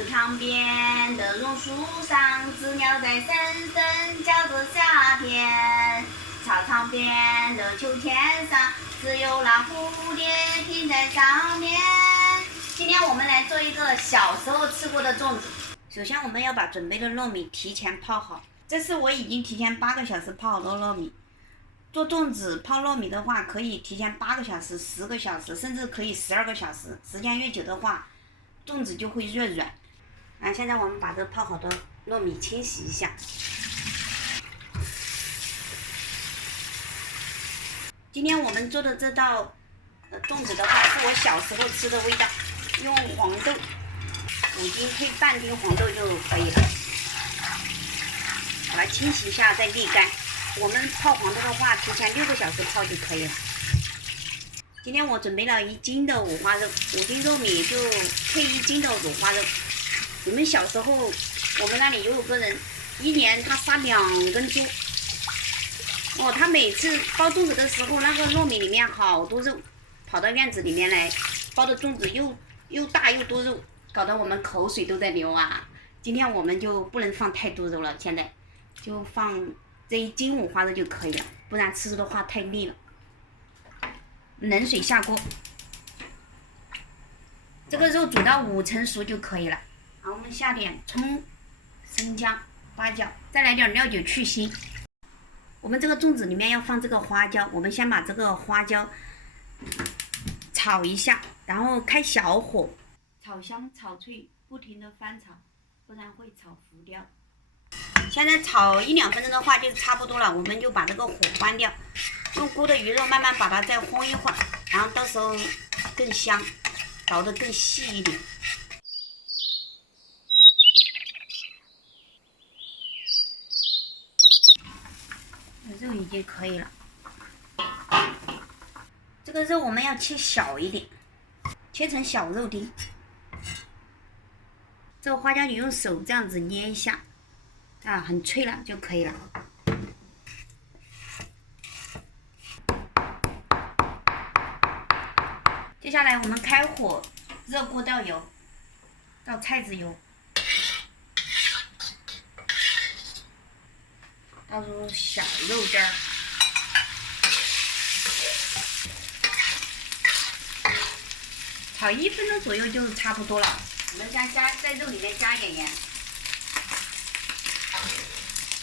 池塘边的榕树上，知了在声声叫着夏天。操场边的秋千上，只有那蝴蝶停在上面。今天我们来做一个小时候吃过的粽子。首先我们要把准备的糯米提前泡好，这是我已经提前8个小时泡好的糯米。做粽子泡糯米的话，可以提前8个小时、10个小时，甚至可以12个小时。时间越久的话，粽子就会越软。现在我们把这泡好的糯米清洗一下。今天我们做的这道粽子的话，是我小时候吃的味道，用黄豆5斤配半斤黄豆就可以了。把它清洗一下再沥干。我们泡黄豆的话，提前6个小时泡就可以了。今天我准备了1斤的五花肉，5斤肉米就配1斤的五花肉。我们小时候，我们那里有个人，1年他杀2根猪。他每次包粽子的时候，那个糯米里面好多肉，跑到院子里面来，包的粽子又大又多肉，搞得我们口水都在流啊。今天我们就不能放太多肉了，现在就放这1斤五花肉就可以了，不然吃的话太腻了。冷水下锅，这个肉煮到5成熟就可以了。然后我们下点葱、生姜、八角，再来点料酒去腥。我们这个粽子里面要放这个花椒，我们先把这个花椒炒一下，然后开小火，炒香炒脆，不停的翻炒，不然会炒糊掉。现在炒1、2分钟的话就差不多了，我们就把这个火关掉，用锅的鱼肉慢慢把它再烘一会儿，然后到时候更香，捣得更细一点。肉已经可以了，这个肉我们要切小一点，切成小肉丁。这个花椒你用手这样子捏一下，很脆了就可以了。接下来我们开火，热锅倒油，倒菜籽油，倒入小肉丁儿，炒1分钟左右就差不多了。我们先在肉里面加一点盐。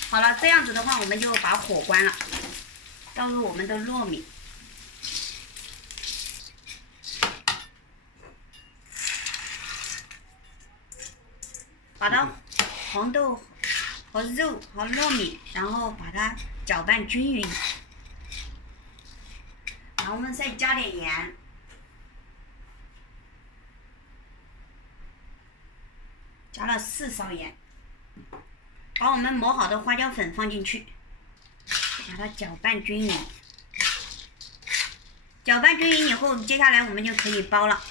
好了，这样子的话，我们就把火关了，倒入我们的糯米。把它黄豆和肉和糯米，然后把它搅拌均匀。然后我们再加点盐，加了4勺盐。把我们磨好的花椒粉放进去，把它搅拌均匀。搅拌均匀以后，接下来我们就可以包了。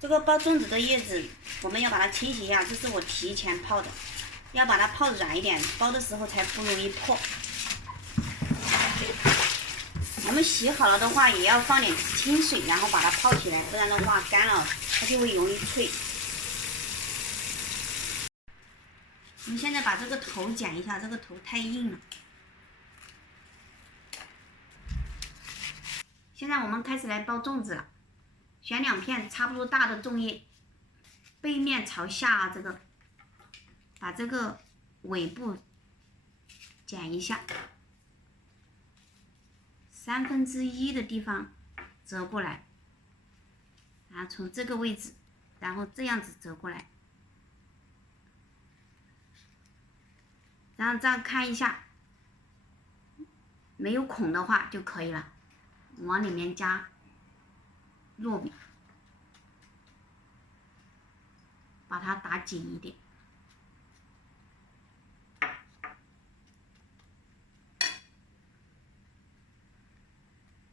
这个包粽子的叶子，我们要把它清洗一下，这是我提前泡的，要把它泡软一点，包的时候才不容易破。我们洗好了的话，也要放点清水，然后把它泡起来，不然的话干了它就会容易脆。我们现在把这个头剪一下，这个头太硬了。现在我们开始来包粽子了，选2片差不多大的粽叶，背面朝下，把这个尾部剪一下，1/3的地方折过来，然后从这个位置，然后这样子折过来。然后这样看一下，没有孔的话就可以了。往里面加糯米，把它打紧一点。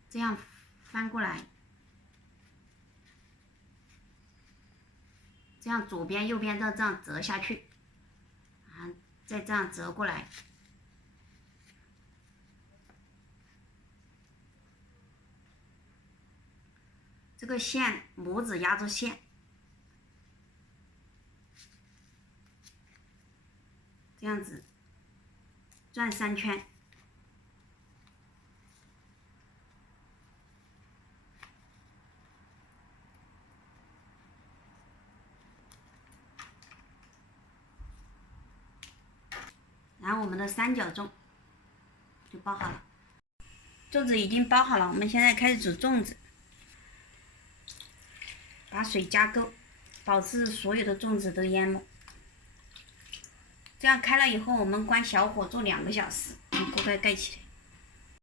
这样翻过来，这样左边右边都这样折下去，再这样折过来。这个线，拇指压住线，这样子转3圈。然后我们的三角粽就包好了，粽子已经包好了，我们现在开始煮粽子。把水加够，保持所有的粽子都淹没。这样开了以后，我们关小火做2个小时，把锅盖盖起来。